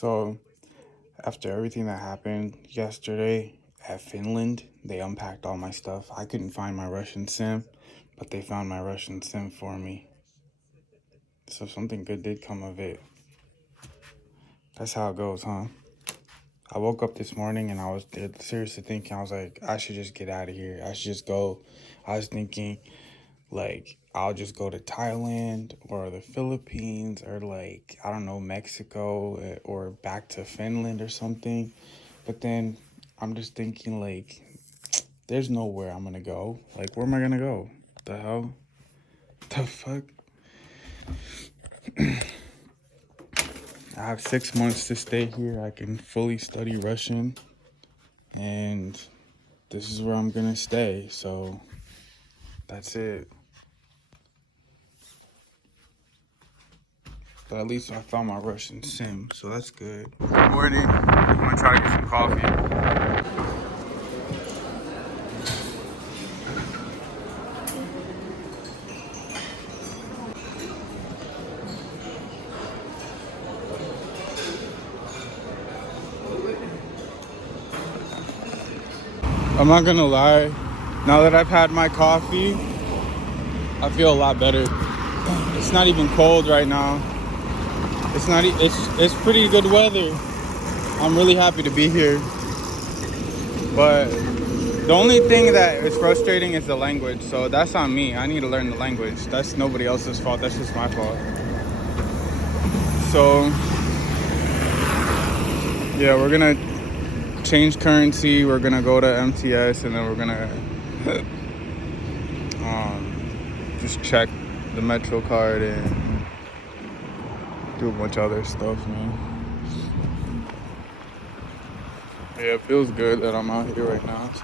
So, after everything that happened yesterday at Finland, they unpacked all my stuff. I couldn't find my Russian SIM, but they found my Russian SIM for me. So, something good did come of it. That's how it goes, huh? I woke up this morning and I was seriously thinking, I was like, I should just get out of here. I should just go. I was thinking, I'll just go to Thailand or the Philippines or I don't know, Mexico or back to Finland or something. But then I'm just thinking there's nowhere I'm gonna go. Where am I gonna go? The hell? The fuck? I have 6 months to stay here. I can fully study Russian and this is where I'm gonna stay. So that's it. But at least I found my Russian SIM, so that's good. Good morning. I'm gonna try to get some coffee. I'm not gonna lie, now that I've had my coffee, I feel a lot better. It's not even cold right now. It's pretty good weather. I'm really happy to be here. But the only thing that is frustrating is the language. So that's on me. I need to learn the language. That's nobody else's fault. That's just my fault. So yeah, we're gonna change currency. We're gonna go to MTS and then we're gonna just check the Metro card and do a bunch of other stuff, man. Yeah, it feels good that I'm out here right now, so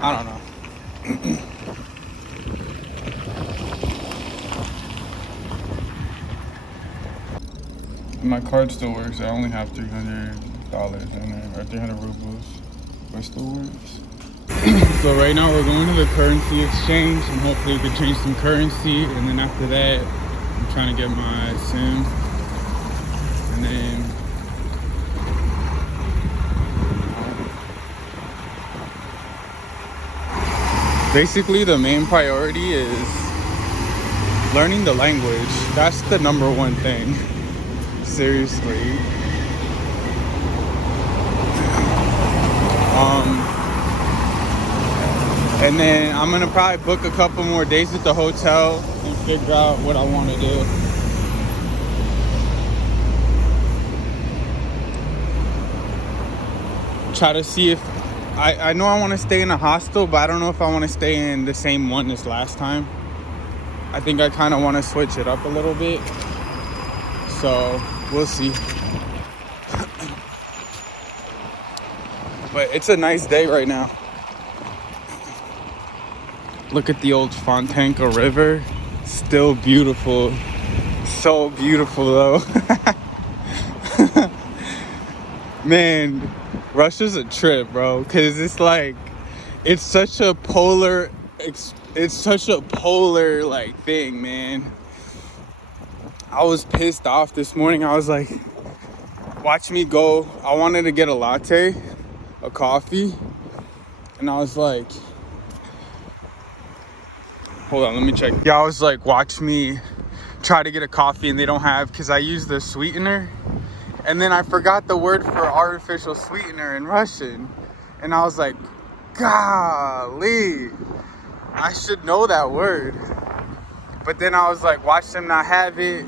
I don't know. My card still works. I only have $300 in there, or 300 rubles, but it still works. So right now we're going to the currency exchange and hopefully we can change some currency, and then after that I'm trying to get my SIM, and then basically the main priority is learning the language. That's the number one thing. Seriously. And then I'm gonna probably book a couple more days at the hotel and figure out what I want to do. Try to see if I know I want to stay in a hostel, but I don't know if I want to stay in the same one as last time. I think I kind of want to switch it up a little bit. So we'll see. But it's a nice day right now. Look at the old Fontanka River. Still beautiful. So beautiful though. Man, Russia's a trip, bro. Cause it's such a polar thing, man. I was pissed off this morning. I was like, watch me go. I wanted to get a latte, a coffee. And I was like, hold on, let me check. Yeah, I was like, watch me try to get a coffee and they don't have, because I use the sweetener. And then I forgot the word for artificial sweetener in Russian. And I was like, golly, I should know that word. But then I was like, watch them not have it.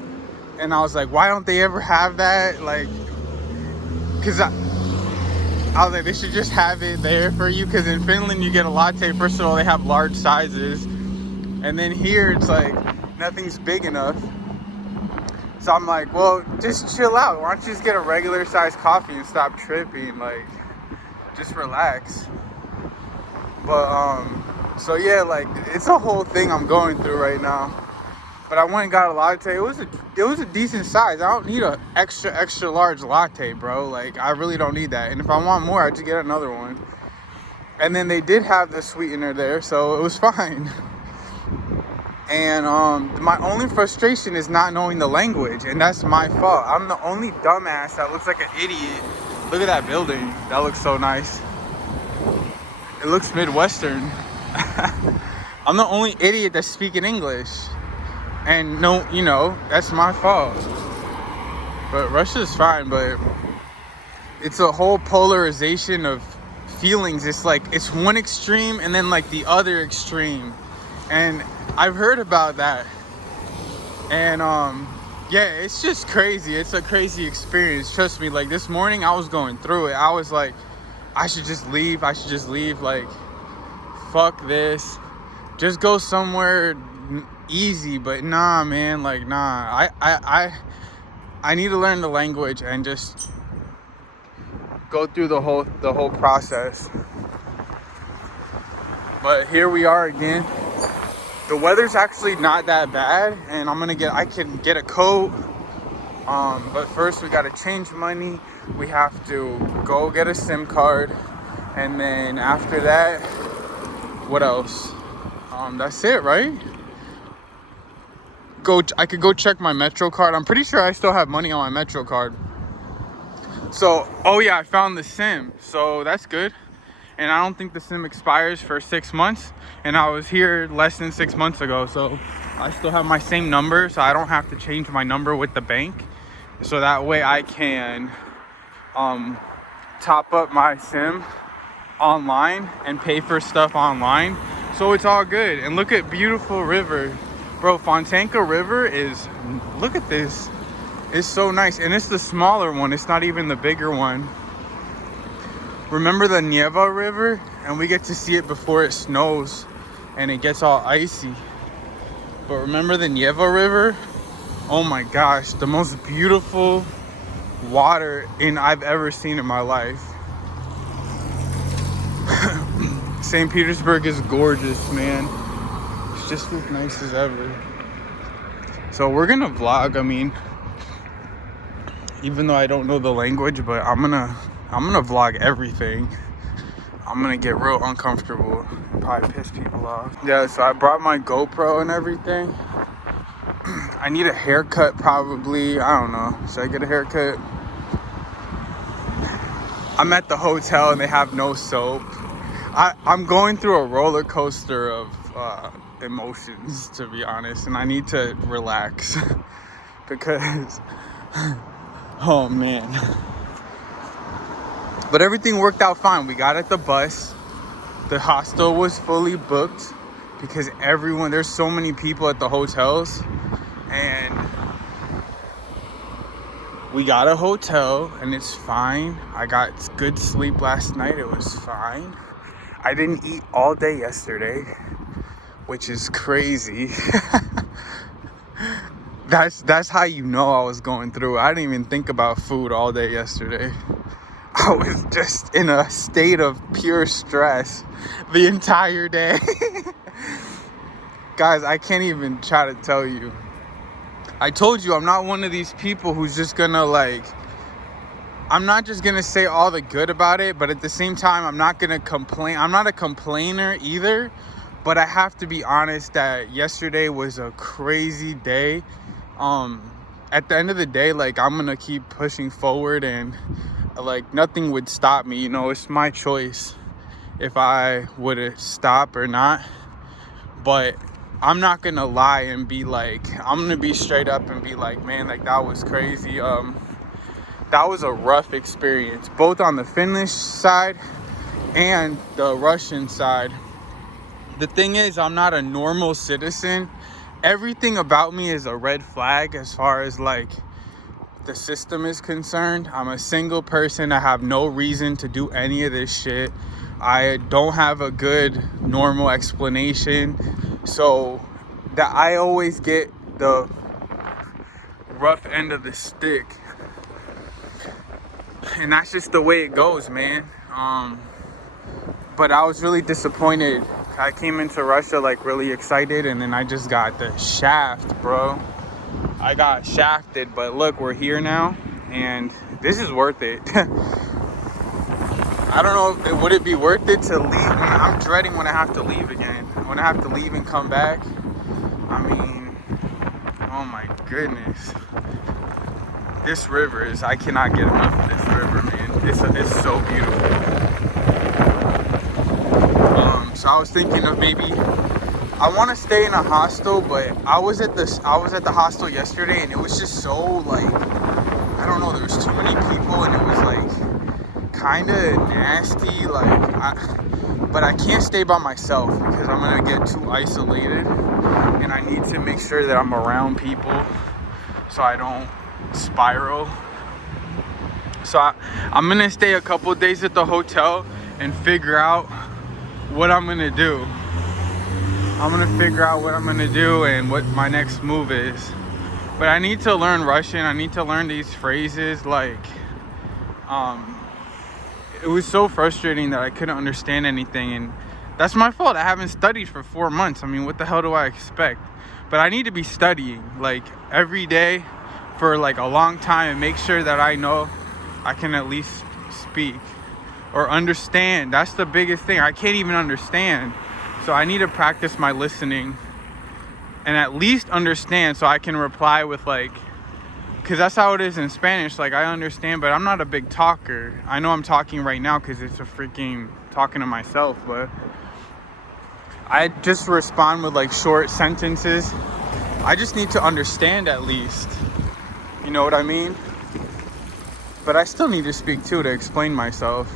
And I was like, why don't they ever have that? Because I was like, they should just have it there for you. Because in Finland, you get a latte. First of all, they have large sizes. And then here, it's like, nothing's big enough. So I'm like, well, just chill out. Why don't you just get a regular sized coffee and stop tripping? Just relax. But, so yeah, it's a whole thing I'm going through right now. But I went and got a latte. It was a decent size. I don't need a extra large latte, bro. I really don't need that. And if I want more, I just get another one. And then they did have the sweetener there, so it was fine. And my only frustration is not knowing the language, and that's my fault. I'm the only dumbass that looks like an idiot. Look at that building. That looks so nice. It looks Midwestern. I'm the only idiot that's speaking English. And no, you know, that's my fault. But Russia's fine, but it's a whole polarization of feelings. It's like, it's one extreme and then like the other extreme. And I've heard about that. And yeah, it's just crazy. It's a crazy experience. Trust me, like this morning I was going through it. I was like, I should just leave. Like, fuck this. Just go somewhere easy. But nah, man, like nah. I need to learn the language and just go through the whole process. But here we are again. The weather's actually not that bad, and I can get a coat. But first we gotta change money. We have to go get a SIM card, and then after that, what else? That's it, right? I could go check my Metro card. I'm pretty sure I still have money on my Metro card. So, oh yeah, I found the SIM, so that's good. And I don't think the SIM expires for 6 months. And I was here less than 6 months ago, so I still have my same number, so I don't have to change my number with the bank. So that way I can top up my SIM online and pay for stuff online. So it's all good. And look at beautiful river. Bro, Fontanka River is, look at this. It's so nice. And it's the smaller one. It's not even the bigger one. Remember the Neva River? And we get to see it before it snows and it gets all icy. But remember the Neva River? Oh my gosh, the most beautiful water I've ever seen in my life. St. Petersburg is gorgeous, man. It's just as nice as ever. So we're gonna vlog. I mean, even though I don't know the language, but I'm gonna vlog everything. I'm gonna get real uncomfortable, probably piss people off. Yeah, so I brought my GoPro and everything. I need a haircut probably. I don't know. Should I get a haircut? I'm at the hotel and they have no soap. I'm going through a roller coaster of emotions, to be honest, and I need to relax because, oh man. But everything worked out fine. We got at the bus. The hostel was fully booked because there's so many people at the hotels. And we got a hotel and it's fine. I got good sleep last night. It was fine. I didn't eat all day yesterday, which is crazy. That's how you know I was going through. I didn't even think about food all day yesterday. I was just in a state of pure stress the entire day. Guys, I can't even try to tell you. I told you I'm not one of these people who's just gonna I'm not just gonna say all the good about it, but at the same time, I'm not gonna complain. I'm not a complainer either, but I have to be honest that yesterday was a crazy day. At the end of the day, I'm gonna keep pushing forward and nothing would stop me. You know, it's my choice if I would stop or not. But I'm not gonna lie and be I'm gonna be straight up and be man, that was crazy. That was a rough experience, both on the Finnish side and the Russian side. The thing is, I'm not a normal citizen. Everything about me is a red flag as far as the system is concerned. I'm a single person. I have no reason to do any of this shit. I don't have a good normal explanation. So that I always get the rough end of the stick. And that's just the way it goes, man. But I was really disappointed. I came into Russia really excited, and then I just got the shaft, bro. I got shafted, but look, we're here now, and this is worth it. I don't know, would it be worth it to leave? I'm dreading when I have to leave again. When I have to leave and come back. I mean, oh my goodness. This river is, I cannot get enough of this river, man. It's so beautiful. So I was thinking of maybe, I want to stay in a hostel, but I was at the hostel yesterday, and it was just so like, I don't know, there was too many people, and it was like kind of nasty, but I can't stay by myself because I'm gonna get too isolated, and I need to make sure that I'm around people so I don't spiral. So I'm gonna stay a couple days at the hotel and figure out what I'm gonna do. I'm gonna figure out what I'm gonna do and what my next move is. But I need to learn Russian. I need to learn these phrases. Like, it was so frustrating that I couldn't understand anything, and that's my fault. I haven't studied for 4 months. I mean, what the hell do I expect? But I need to be studying like every day for like a long time and make sure that I know I can at least speak or understand. That's the biggest thing. I can't even understand. So I need to practice my listening and at least understand so I can reply with like, because that's how it is in Spanish. Like, I understand, but I'm not a big talker. I know I'm talking right now because it's a freaking talking to myself, but I just respond with like short sentences. I just need to understand at least. You know what I mean? But I still need to speak too, to explain myself.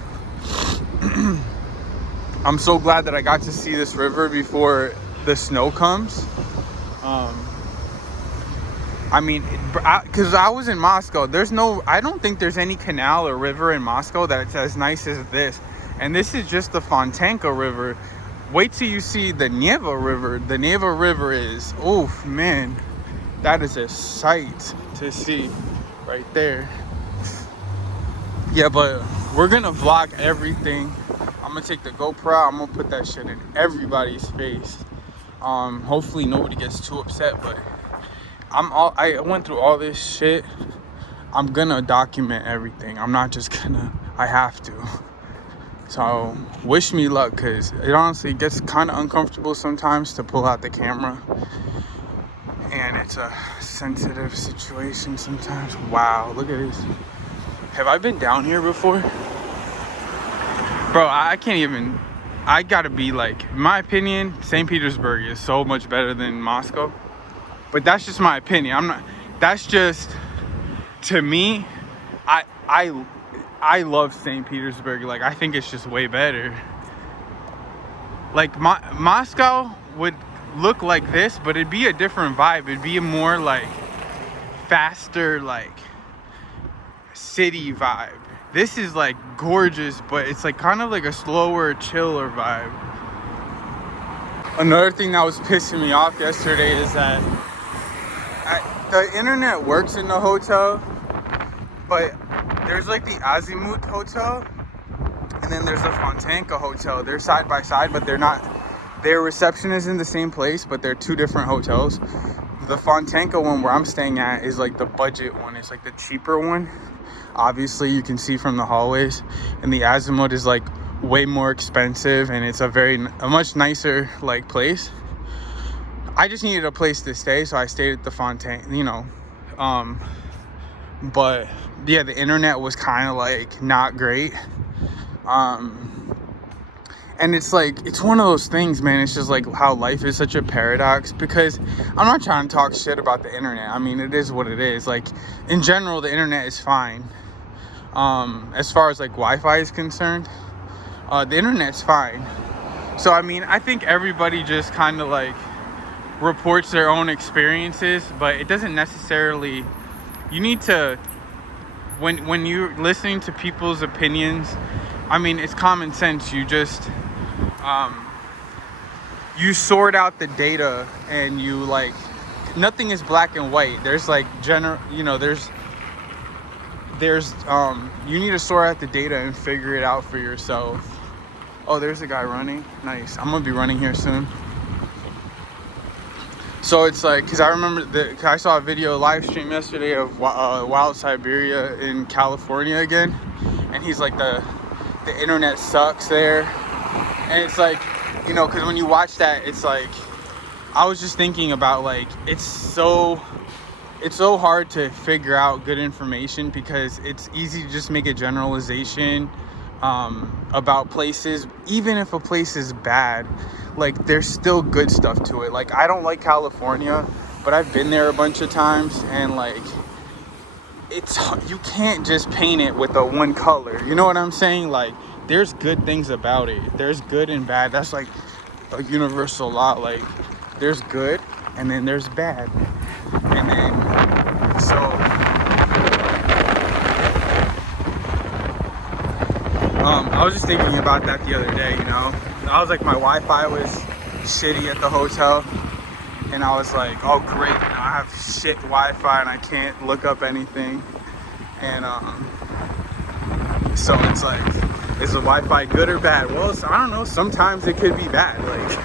I'm so glad that I got to see this river before the snow comes. I mean, because I was in Moscow. I don't think there's any canal or river in Moscow that's as nice as this. And this is just the Fontanka River. Wait till you see the Neva River. The Neva River is, oof, man. That is a sight to see right there. Yeah, but we're gonna vlog everything. I'm gonna take the GoPro. I'm gonna put that shit in everybody's face. Hopefully nobody gets too upset, but I went through all this shit. I'm gonna document everything. I'm not just gonna, I have to. So wish me luck, because it honestly gets kind of uncomfortable sometimes to pull out the camera. And it's a sensitive situation sometimes. Wow, look at this. Have I been down here before? Bro, I can't even, I gotta be like, in my opinion, St. Petersburg is so much better than Moscow. But that's just my opinion. I'm not, that's just, to me, I love St. Petersburg. Like, I think it's just way better. Like, Moscow would look like this, but it'd be a different vibe. It'd be a more like faster, like city vibe. This is like gorgeous, but it's like kind of like a slower, chiller vibe. Another thing that was pissing me off yesterday is that the internet works in the hotel, but there's like the Azimut Hotel, and then there's the Fontanka Hotel. They're side by side, but they're not. Their reception is in the same place, but they're two different hotels. The Fontanka one where I'm staying at is like the budget one. It's like the cheaper one. Obviously, you can see from the hallways. And the Azimut is like way more expensive, and it's a much nicer like place. I just needed a place to stay, so I stayed at the Fontanka, you know. But yeah, the internet was kind of like not great. And it's like, it's one of those things, man. It's just like how life is such a paradox, because I'm not trying to talk shit about the internet. I mean, it is what it is. Like, in general, the internet is fine. As far as like Wi-Fi is concerned, the internet's fine. So, I mean, I think everybody just kind of like reports their own experiences, but it doesn't necessarily, you need to, when you're listening to people's opinions, I mean, it's common sense. You just, you sort out the data, and you like, nothing is black and white. There's like you know, there's you need to sort out the data and figure it out for yourself. Oh, there's a guy running. Nice. I'm gonna be running here soon. So it's like, because I remember I saw a video live stream yesterday of Wild Siberia in California again, and he's like, the internet sucks there. And it's like, you know, because when you watch that, it's like, I was just thinking about, like, it's so hard to figure out good information because it's easy to just make a generalization about places. Even if a place is bad, like, there's still good stuff to it. Like, I don't like California, but I've been there a bunch of times, and like, you can't just paint it with a one color, you know what I'm saying? Like, there's good things about it, there's good and bad. That's like a universal law. Like, there's good and then there's bad. And then so I was just thinking about that the other day, you know. I was like, my Wi-Fi was shitty at the hotel, and I was like, oh great, you know, I have shit Wi-Fi and I can't look up anything. And so it's like, is the Wi-Fi good or bad? Well, I don't know, sometimes it could be bad. Like,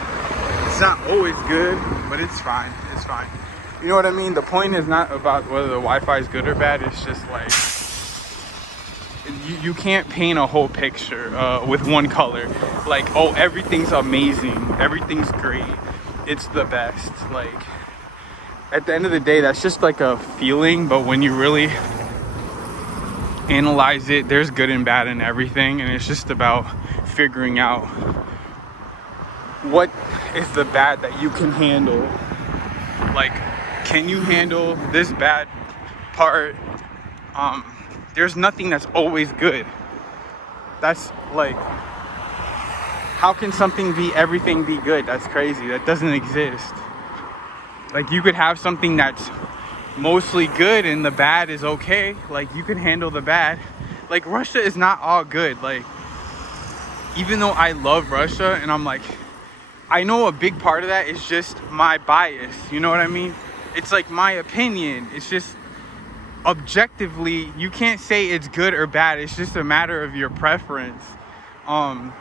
it's not always good, but it's fine. It's fine. You know what I mean? The point is not about whether the Wi-Fi is good or bad. It's just like, you can't paint a whole picture with one color. Like, oh, everything's amazing, everything's great, it's the best. Like, at the end of the day, that's just like a feeling. But when you really analyze it, there's good and bad in everything, and it's just about figuring out what is the bad that you can handle. Like, can you handle this bad part? There's nothing that's always good. That's like, how can something be everything be good? That's crazy. That doesn't exist. Like, you could have something that's mostly good and the bad is okay. Like, you can handle the bad. Like, Russia is not all good. Like, even though I love Russia, and I'm like, I know a big part of that is just my bias, you know what I mean? It's like my opinion. It's just objectively, you can't say it's good or bad. It's just a matter of your preference.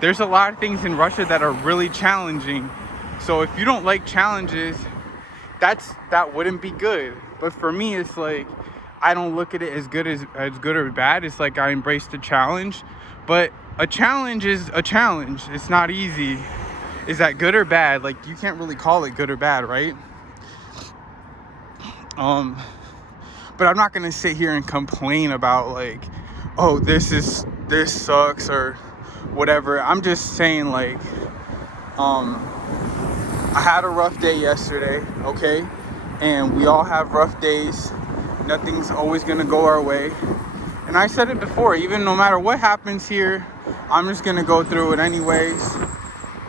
There's a lot of things in Russia that are really challenging. So if you don't like challenges, that wouldn't be good. But for me, it's like, I don't look at it as good or bad. It's like, I embrace the challenge. But a challenge is a challenge. It's not easy. Is that good or bad? Like, you can't really call it good or bad, right? But I'm not gonna sit here and complain about, like, oh, this sucks or whatever. I'm just saying, like, I had a rough day yesterday, okay? And we all have rough days. Nothing's always gonna go our way. And I said it before, even no matter what happens here, I'm just gonna go through it anyways.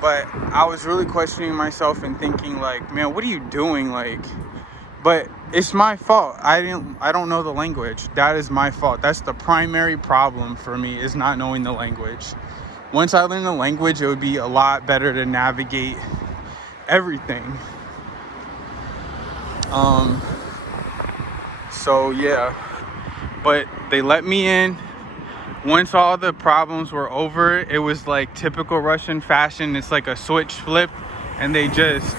But I was really questioning myself and thinking, like, man, what are you doing? Like, but it's my fault. I don't know the language. That is my fault. That's the primary problem for me, is not knowing the language. Once I learn the language, it would be a lot better to navigate everything. So yeah, but they let me in. Once all the problems were over, it was like typical Russian fashion. It's like a switch flip, and they just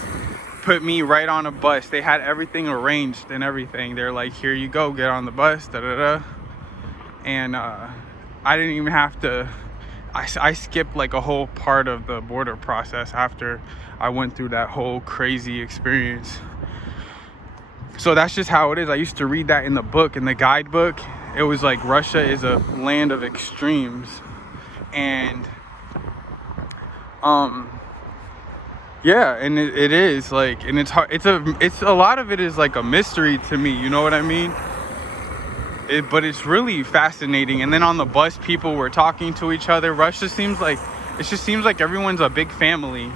put me right on a bus. They had everything arranged and everything. They're like, here you go, get on the bus, da-da-da. And I didn't even have to, I skipped like a whole part of the border process after I went through that whole crazy experience. So that's just how it is. I used to read that in the book, in the guidebook. It was like, Russia is a land of extremes. And yeah, and it is like, and it's hard. It's a lot of it is like a mystery to me, you know what I mean? But it's really fascinating. And then on the bus, people were talking to each other. Russia it just seems like everyone's a big family.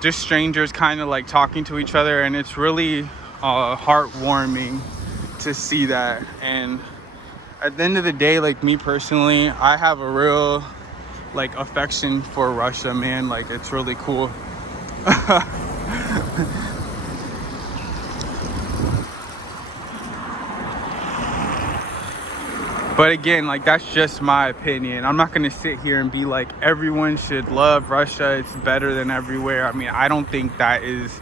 Just strangers kind of like talking to each other, and it's really heartwarming to see that. And at the end of the day, like, me personally, I have a real like affection for Russia, man. Like, it's really cool. But again, like, that's just my opinion. I'm not gonna sit here and be like, everyone should love Russia, it's better than everywhere. I mean, I don't think that's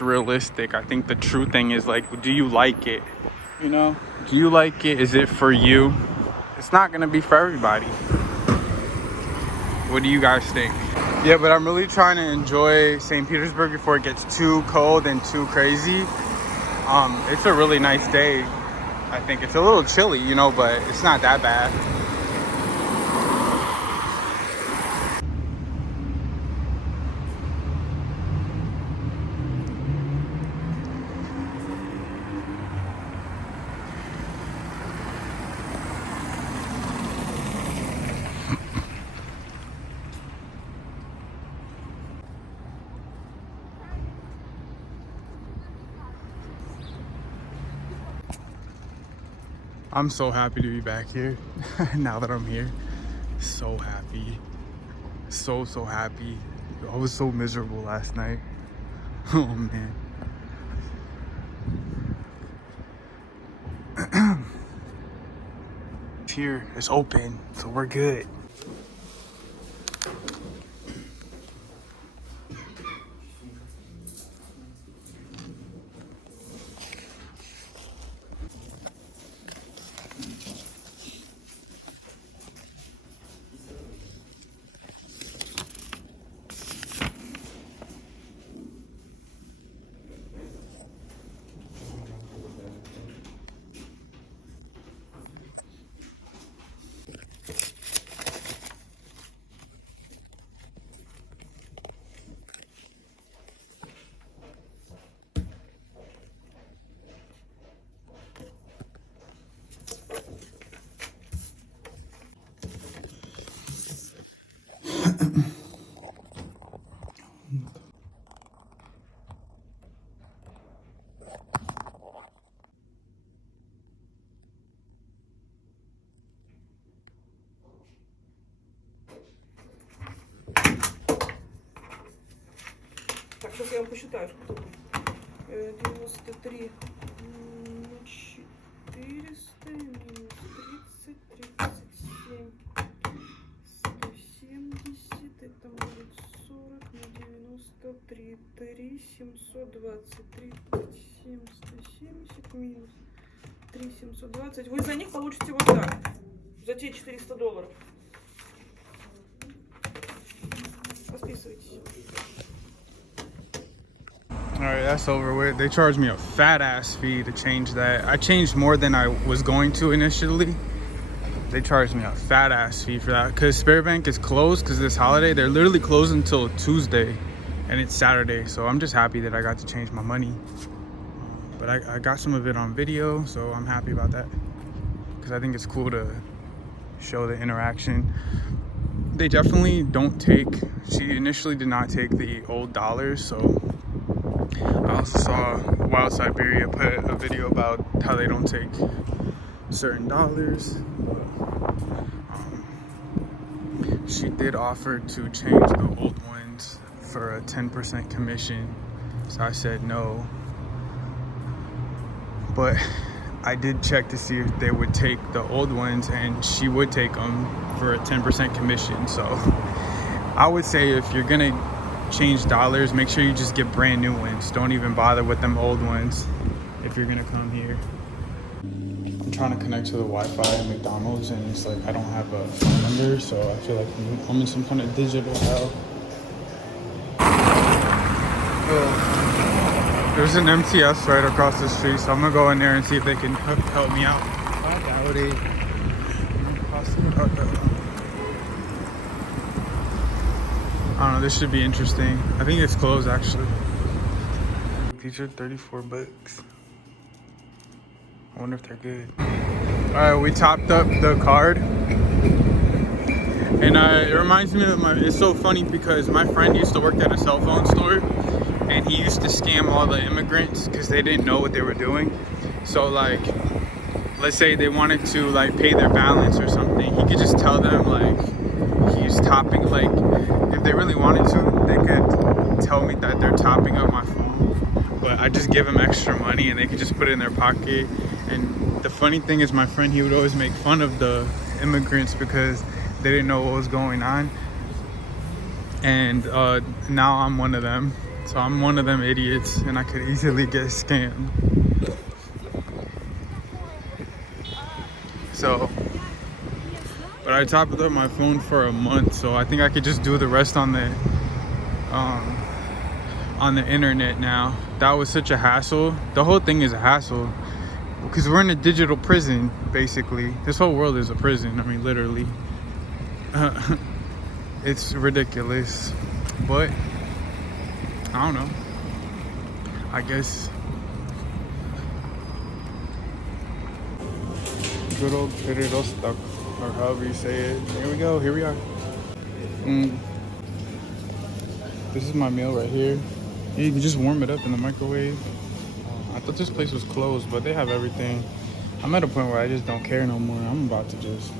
realistic. I think the true thing is, like, do you like it? You know, do you like it? Is it for you? It's not gonna be for everybody. What do you guys think? Yeah, but I'm really trying to enjoy St. Petersburg before it gets too cold and too crazy. It's a really nice day. I think it's a little chilly, you know, but it's not that bad. I'm so happy to be back here now that I'm here. So happy. So happy. I was so miserable last night. Oh man. It's here. It's open, so we're good. Так, сейчас я вам посчитаю, сколько будет. 93 400 минус 30, 37, 170, это будет 40 на 93, 3, 720, 37, 170 минус 3, 720. Вы за них получите вот так, за те $400. Расписывайтесь. Alright, that's over with. They charged me a fat ass fee to change that. I changed more than I was going to initially. They charged me a fat ass fee for that because Sparebank is closed because this holiday. They're literally closed until Tuesday and it's Saturday. So I'm just happy that I got to change my money. But I got some of it on video, so I'm happy about that because I think it's cool to show the interaction. They definitely don't take, she initially did not take the old dollars, so I also saw Wild Siberia put a video about how they don't take certain dollars. She did offer to change the old ones for a 10% commission, so I said no. But I did check to see if they would take the old ones, and she would take them for a 10% commission. So I would say if you're gonna change dollars, make sure you just get brand new ones. Don't even bother with them old ones if you're gonna come here. I'm trying to connect to the Wi-Fi at McDonald's and it's like I don't have a phone number, so I feel like I'm in some kind of digital hell. There's an MTS right across the street, so I'm gonna go in there and see if they can help me out. I doubt it. I don't know, this should be interesting. I think it's closed actually. These are 34 bucks. I wonder if they're good. Alright, we topped up the card. And it reminds me of it's so funny because my friend used to work at a cell phone store and he used to scam all the immigrants because they didn't know what they were doing. So like, let's say they wanted to like pay their balance or something, he could just tell them like he's topping, like if they really wanted to, they could tell me that they're topping up my phone, but I just give them extra money and they could just put it in their pocket. And the funny thing is, my friend, he would always make fun of the immigrants because they didn't know what was going on. And now I'm one of them. So I'm one of them idiots and I could easily get scammed. So, but I topped up my phone for a month, so I think I could just do the rest on the um, on the internet now. That was such a hassle. The whole thing is a hassle because we're in a digital prison, basically. This whole world is a prison. I mean, literally. It's ridiculous, but I don't know. I guess good old Petersburg, or however you say it. Here we go. Here we are. This is my meal right here. You can just warm it up in the microwave. I thought this place was closed, but they have everything. I'm at a point where I just don't care no more. I'm about to just,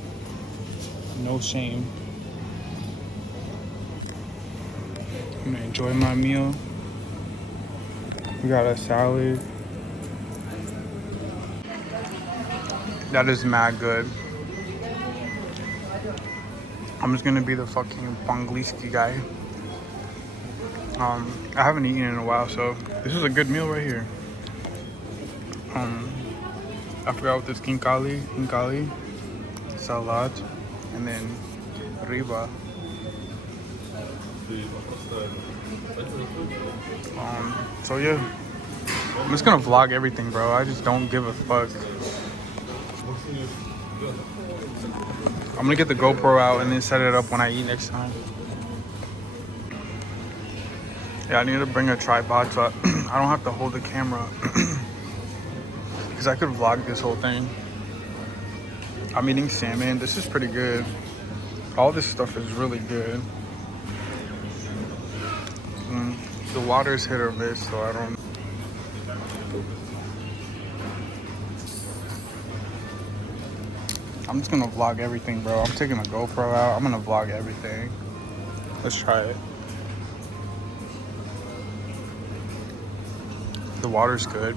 no shame. I'm gonna enjoy my meal. We got a salad. That is mad good. I'm just gonna be the fucking Bongliski guy. I haven't eaten in a while, so this is a good meal right here. I forgot what this kinkali, salad, and then riba. So yeah, I'm just gonna vlog everything, bro. I just don't give a fuck. I'm gonna get the GoPro out and then set it up when I eat next time. Yeah, I need to bring a tripod so I don't have to hold the camera. Because I could vlog this whole thing. I'm eating salmon. This is pretty good. All this stuff is really good. The water's hit or miss, so I don't. I'm just gonna vlog everything, bro. I'm taking the GoPro out. I'm gonna vlog everything. Let's try it. The water's good.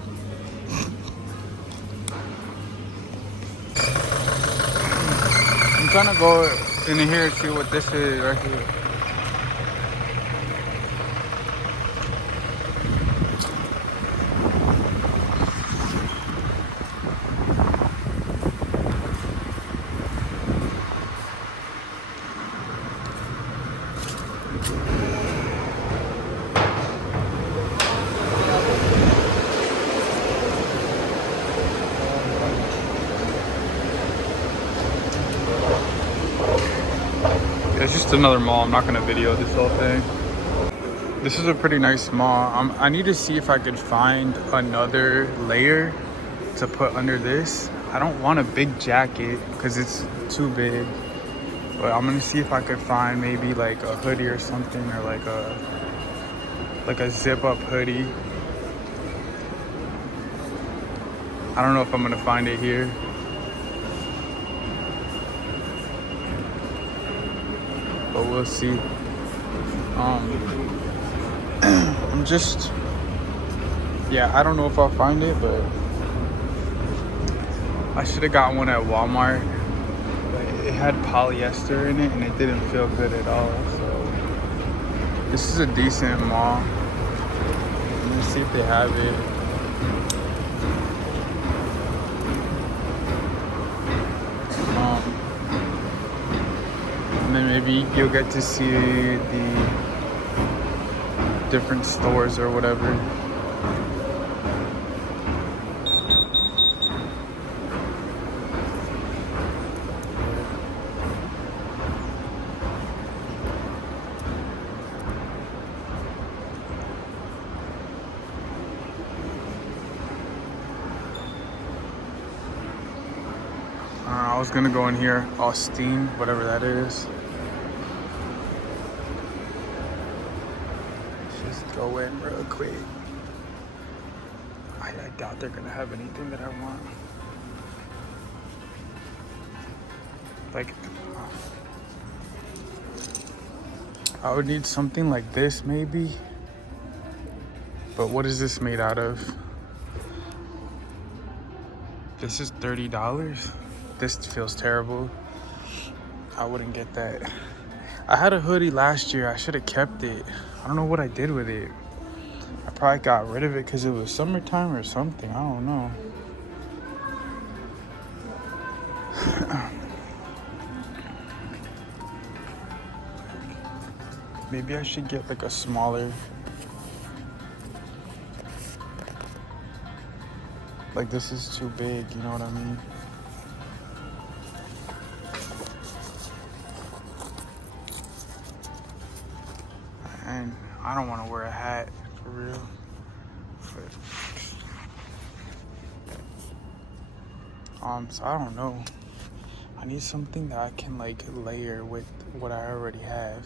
I'm trying to go in here and see what this is right here. It's just another mall. I'm not gonna video this whole thing. This is a pretty nice mall. I need to see if I could find another layer to put under this. I don't want a big jacket because it's too big. But I'm gonna see if I could find maybe like a hoodie or something, or like a zip up hoodie. I don't know if I'm gonna find it here. But we'll see. I'm just, yeah, I don't know if I'll find it, but I should have got one at Walmart. But it had polyester in it and it didn't feel good at all. So this is a decent mall. Let me see if they have it. And then maybe you'll get to see the different stores or whatever. I was gonna go in here, Austin, whatever that is. Just go in real quick. I doubt they're gonna have anything that I want. Like, I would need something like this maybe. But what is this made out of? This is $30. This feels terrible. I wouldn't get that. I had a hoodie last year. I should have kept it. I don't know what I did with it. I probably got rid of it because it was summertime or something. I don't know. Maybe I should get like a smaller. Like this is too big, you know what I mean? And I don't want to wear a hat for real. So I don't know. I need something that I can like layer with what I already have.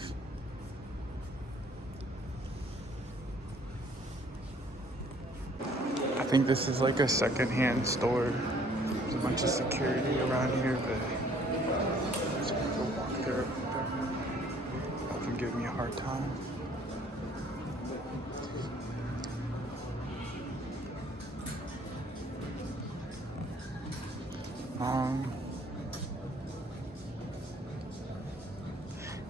I think this is like a secondhand store. There's a bunch of security around here, but I'm just gonna go walk there. That can give me a hard time.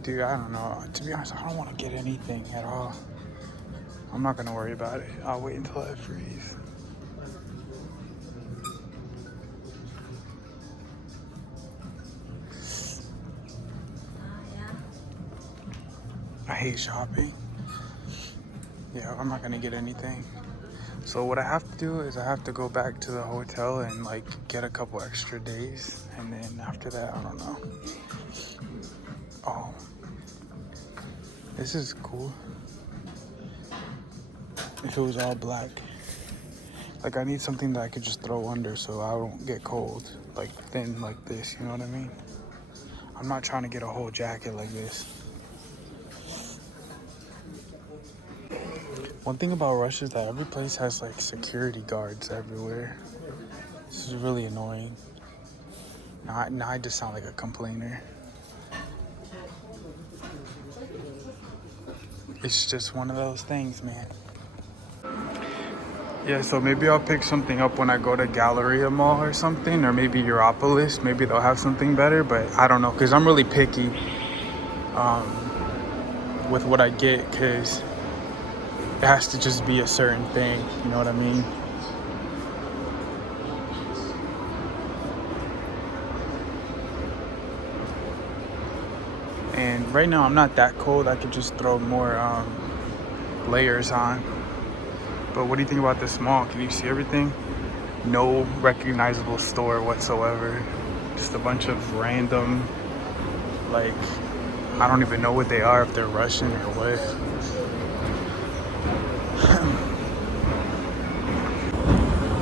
Dude, I don't know. To be honest, I don't want to get anything at all. I'm not gonna worry about it. I'll wait until I freeze. I hate shopping. Yeah, I'm not gonna get anything. So what I have to do is I have to go back to the hotel and like get a couple extra days, and then after that, I don't know. Oh, this is cool. If it was all black. Like I need something that I could just throw under so I don't get cold. Like thin like this, you know what I mean? I'm not trying to get a whole jacket like this. One thing about Russia is that every place has like security guards everywhere. This is really annoying. Now I just sound like a complainer. It's just one of those things, man. Yeah, so maybe I'll pick something up when I go to Galleria Mall or something, or maybe Europolis. Maybe they'll have something better, but I don't know, because I'm really picky with what I get, because it has to just be a certain thing, you know what I mean? And right now I'm not that cold. I could just throw more layers on. But what do you think about this mall? Can you see everything? No recognizable store whatsoever. Just a bunch of random, like, I don't even know what they are, if they're Russian or what.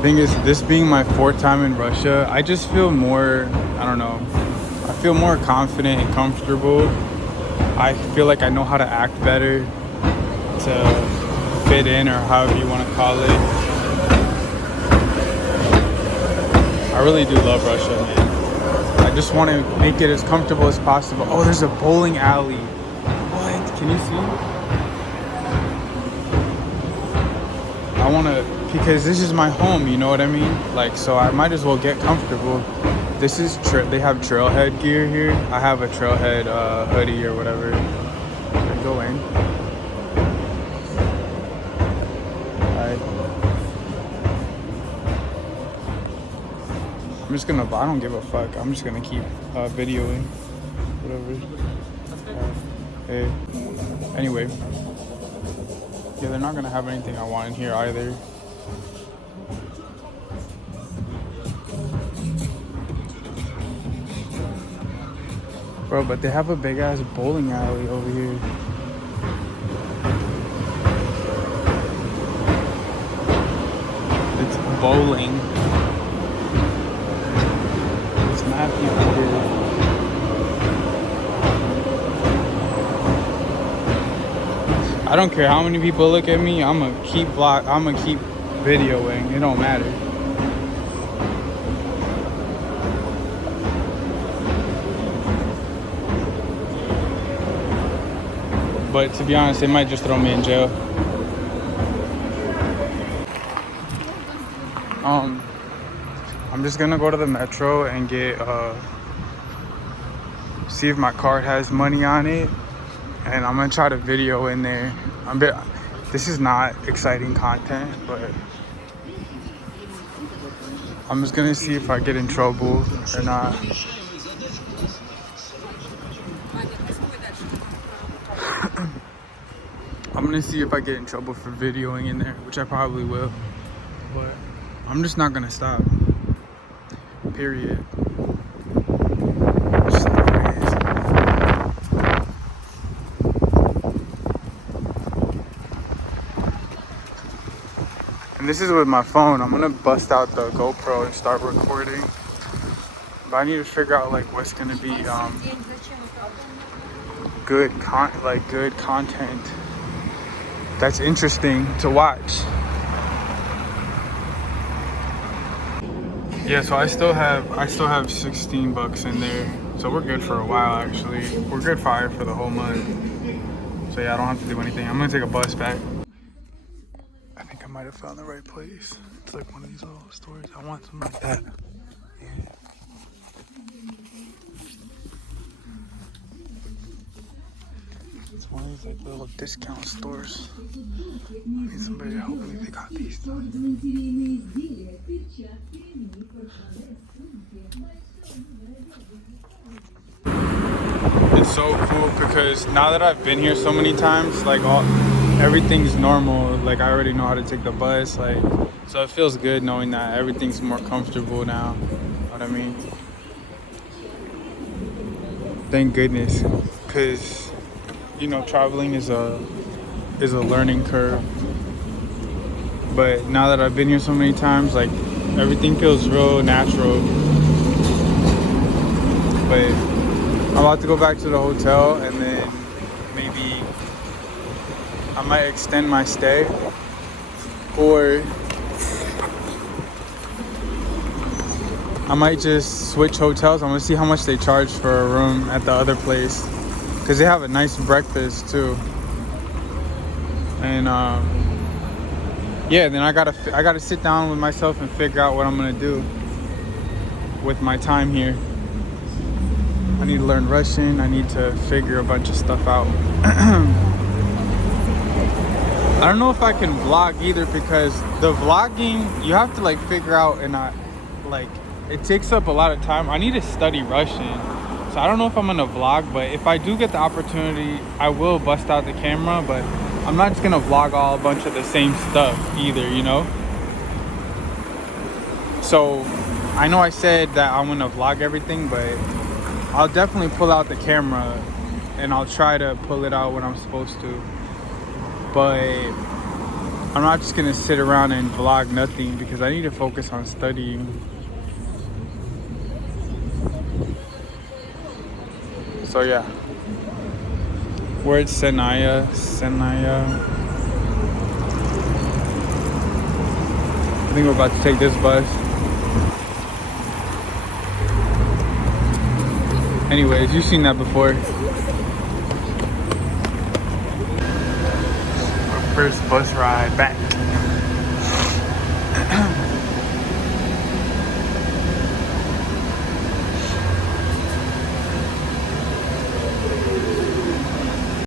Thing is, this being my 4th time in Russia, I just feel more, I don't know, I feel more confident and comfortable. I feel like I know how to act better to fit in, or however you want to call it. I really do love Russia, man. I just want to make it as comfortable as possible. Oh, there's a bowling alley. What? Can you see? I want to, because this is my home, you know what I mean? Like, so I might as well get comfortable. This is, they have trailhead gear here. I have a trailhead hoodie or whatever. I go in. I'm just gonna, I don't give a fuck. I'm just gonna keep videoing, whatever. Hey. Anyway. Yeah, they're not gonna have anything I want in here either. Bro, but they have a big ass bowling alley over here. It's bowling. It's not people here. I don't care how many people look at me, I'm gonna keep videoing. It don't matter. But to be honest, they might just throw me in jail. I'm just gonna go to the metro and get see if my card has money on it, and I'm gonna try to video in there. This is not exciting content, but I'm just gonna see if I get in trouble or not. gonna see if I get in trouble for videoing in there, which I probably will. But I'm just not gonna stop. Period. Just the way it is. And this is with my phone. I'm gonna bust out the GoPro and start recording. But I need to figure out like what's gonna be good content that's interesting to watch. Yeah, so I still have 16 bucks in there. So we're good for a while actually. We're good for the whole month. So yeah, I don't have to do anything. I'm gonna take a bus back. I think I might have found the right place. It's like one of these little stores. I want something like that. Yeah. It's one of these like little discount stores. I need somebody to help me. They got these stuff. It's so cool because now that I've been here so many times, like everything's normal. Like I already know how to take the bus. Like so it feels good knowing that everything's more comfortable now. You know what I mean? Thank goodness, because you know traveling is a learning curve. But now that I've been here so many times, like everything feels real natural. But I'm about to go back to the hotel and then maybe I might extend my stay, or I might just switch hotels. I'm gonna see how much they charge for a room at the other place, because they have a nice breakfast too. And yeah, then I gotta sit down with myself and figure out what I'm gonna do with my time here. I need to learn Russian. I need to figure a bunch of stuff out. I don't know if I can vlog either, because the vlogging, you have to like figure out, and it takes up a lot of time. I need to study Russian. So I don't know if I'm gonna vlog, but if I do get the opportunity, I will bust out the camera, but I'm not just gonna vlog a bunch of the same stuff either, you know? So I know I said that I'm gonna vlog everything, but I'll definitely pull out the camera and I'll try to pull it out when I'm supposed to. But I'm not just gonna sit around and vlog nothing, because I need to focus on studying. So yeah. Where's Senaya? I think we're about to take this bus. Anyways, you've seen that before. Our first bus ride back.